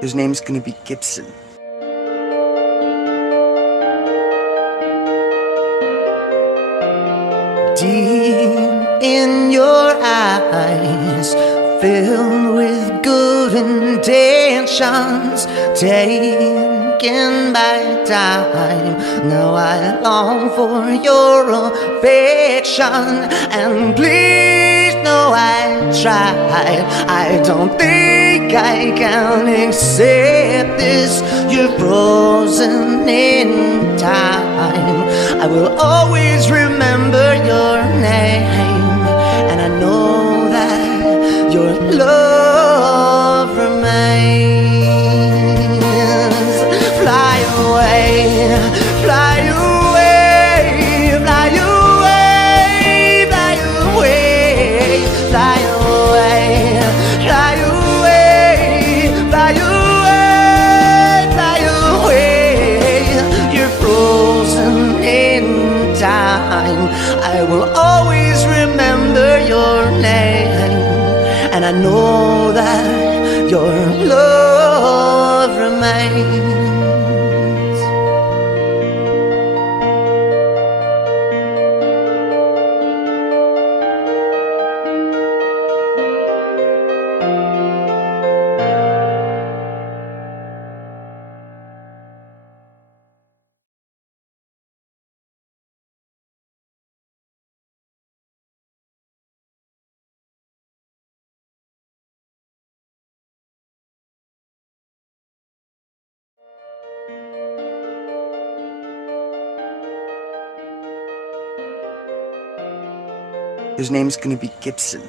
His name's gonna be Gibson. Deep in your eyes, filled with good intentions, taken by time. Now I long for your affection, and please know I tried. I don't think I can accept this. You're frozen in time. I will always remember your name, and I know that your love remains. Fly away, fly away, fly away, fly away, fly away, fly away, fly away, fly away. You're frozen in time. I will always remember your name, and I know that your love remains. His name's gonna be Gibson.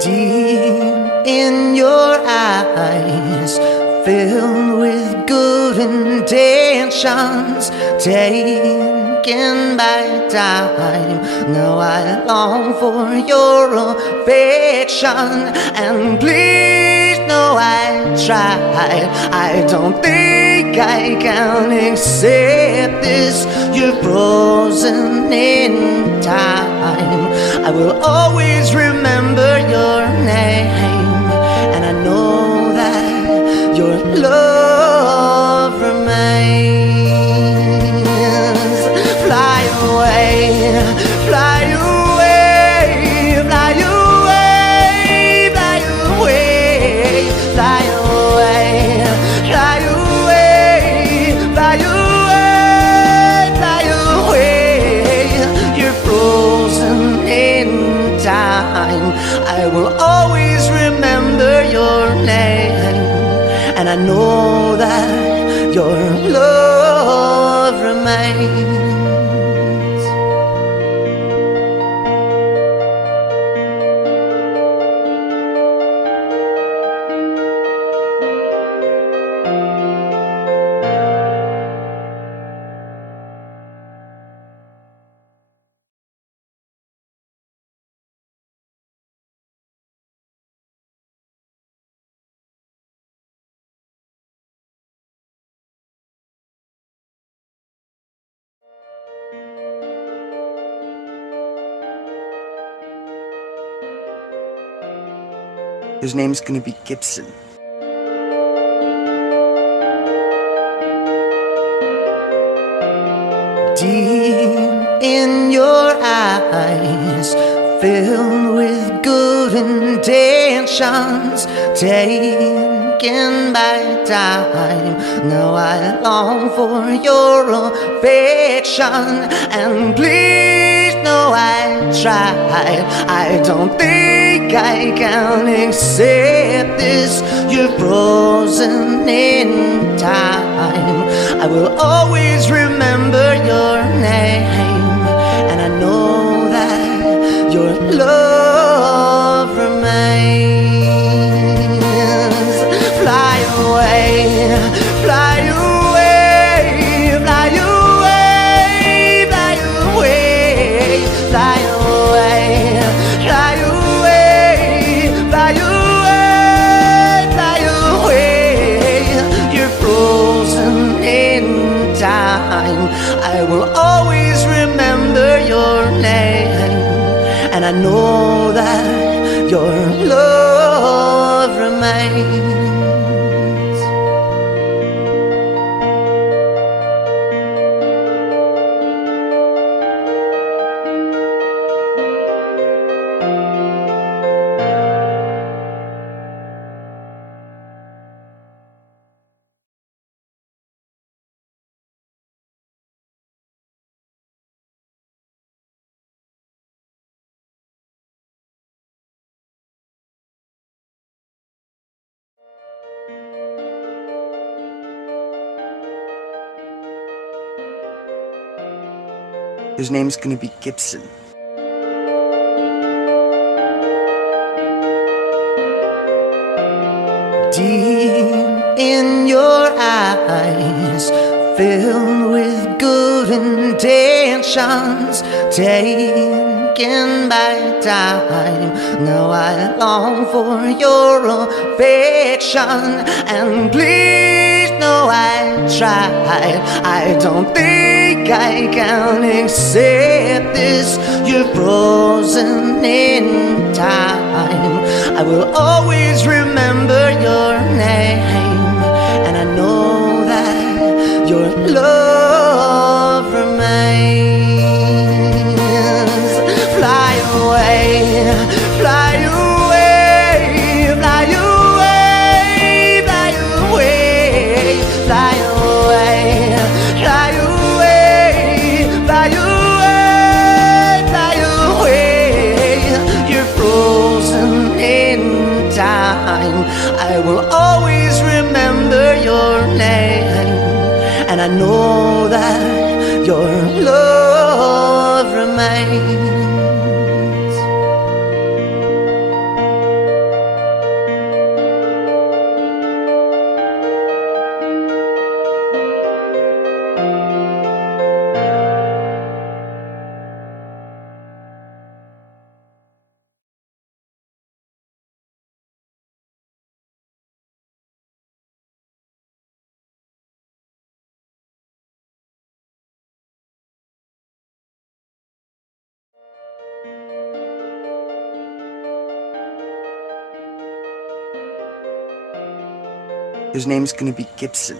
Deep in your eyes, filled with good intentions, taken by time. Now I long for your affection, and please know I tried. I don't think I can accept this. You're frozen in time. I will always remember your name, and I know that your love remains. Fly away, fly away, fly away, fly away, fly away, fly away, fly away, fly away. You're frozen in time. I will always remember your name, and I know that your love remains. His name's gonna be Gibson. Deep in your eyes, filled with good intentions, taken by time. Now I long for your affection, and please know I tried. I don't think I can accept this. You're frozen in time. I will always remember your name, and I know that your love remains. Fly away, fly away, fly away, fly away, fly away, fly away, fly away, fly away. You're frozen in time. I will always remember your name, and I know your love remains. His name's gonna be Gibson. Deep in your eyes, filled with good intentions, taken by time. Now I long for your affection, and please know I tried. I don't think I can accept this. You're frozen in time. I will always remember your name, and I know that your love remains. Fly away, fly away, fly away, fly away, fly away, fly away, fly away, fly away. You're frozen in time. I will always remember your name, and I know that your love remains. His name's gonna be Gibson.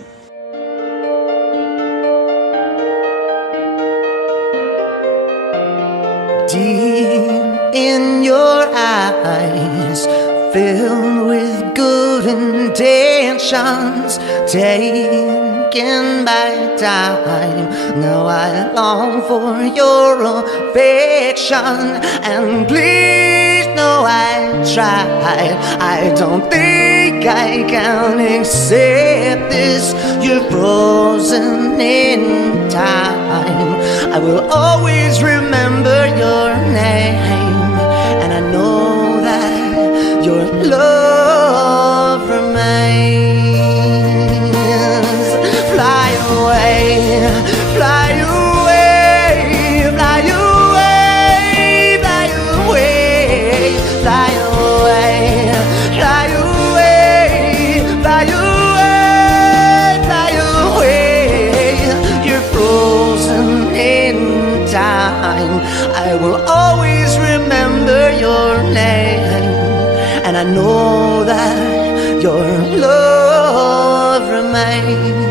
Deep in your eyes, filled with good intentions, taken by time. Now I long for your affection, and please know I tried. I don't think I can accept this. You're frozen in time. I will always remember your name, and I know that your love remains. Fly away, fly away, fly away, fly away, fly away, fly away, fly away, fly away. You're frozen in time. I will always remember your name, and I know that your love remains.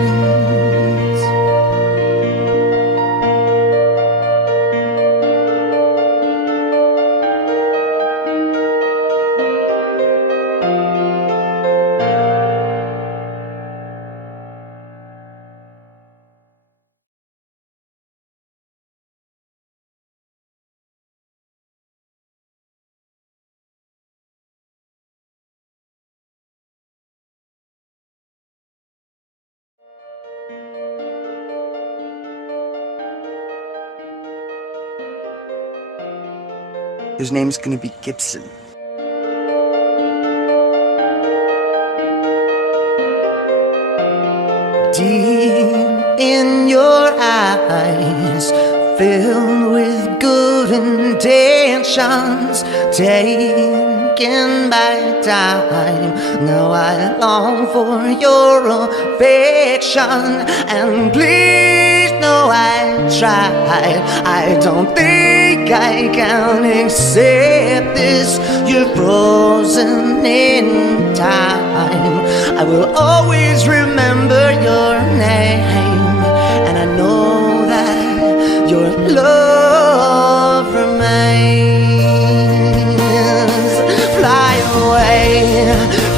His name's gonna be Gibson. Deep in your eyes, filled with good intentions, taken by time. Now I long for your affection, and please know I tried. I don't think I can accept this. you're frozen in time. I will always remember your name, and I know that your love remains. Fly away,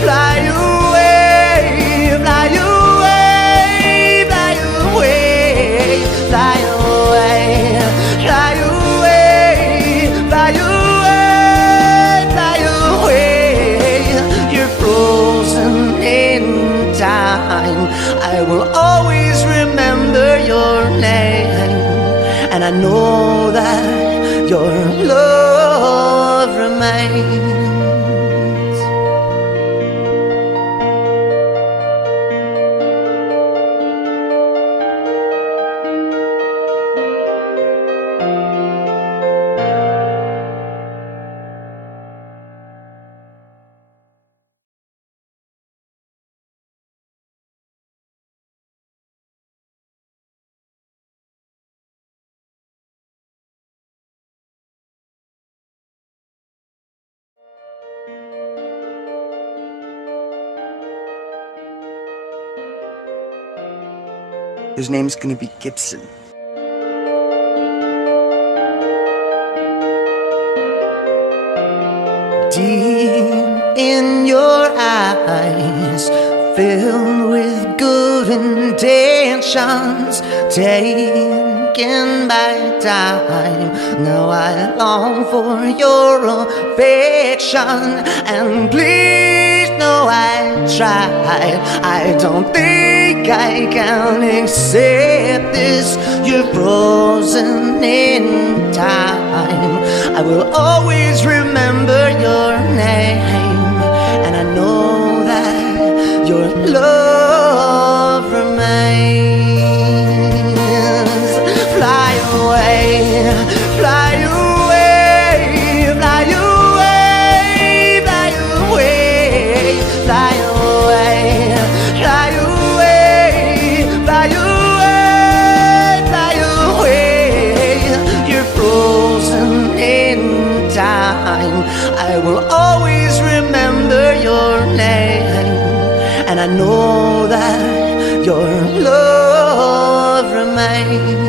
fly away, fly away, fly away, fly away, fly away, fly away, fly away. You're frozen in time. I will always remember your name, and I know that your love remains. His name's gonna be Gibson. Deep in your eyes, filled with good intentions, taken by time. Now I long for your affection, and please know I tried. I don't think I can accept this. You're frozen in time. I will always remember your name, and I know that your love remains. Fly away, fly away, fly away, fly away, fly away, fly away, fly away, fly away. You're frozen in time. I will always remember your name, and I know that your love remains.